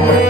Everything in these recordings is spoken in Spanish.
over.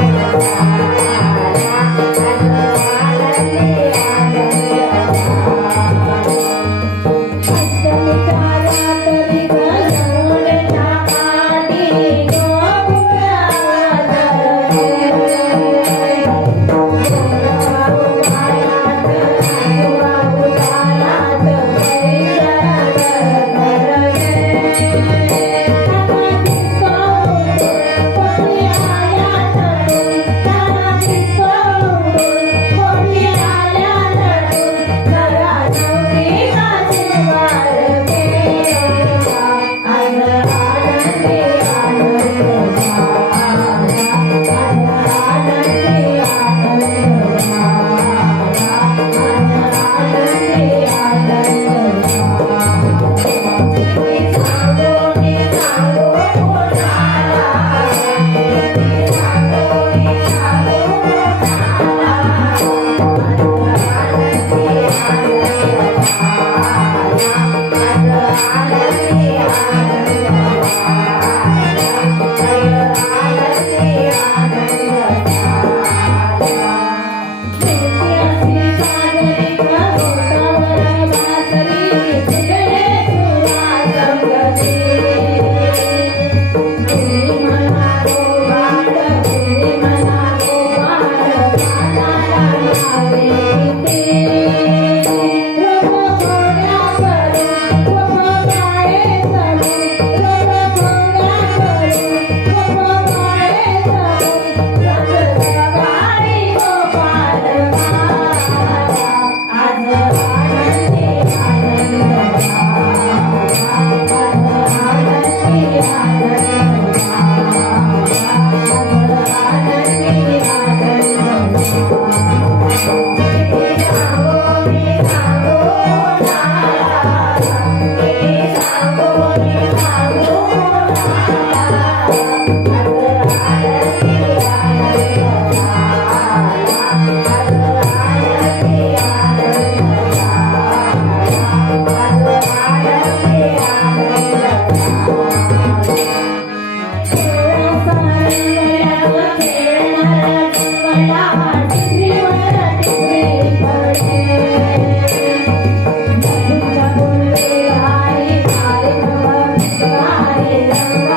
Yeah.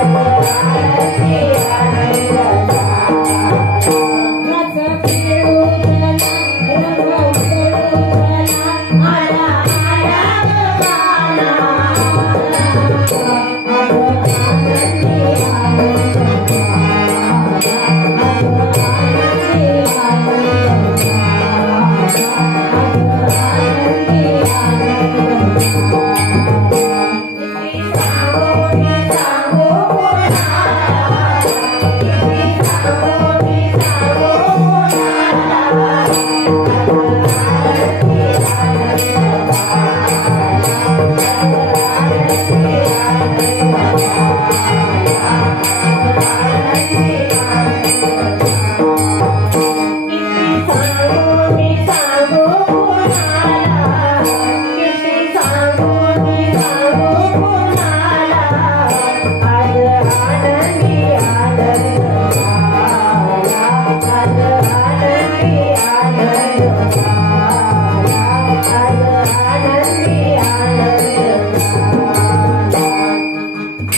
Thank you.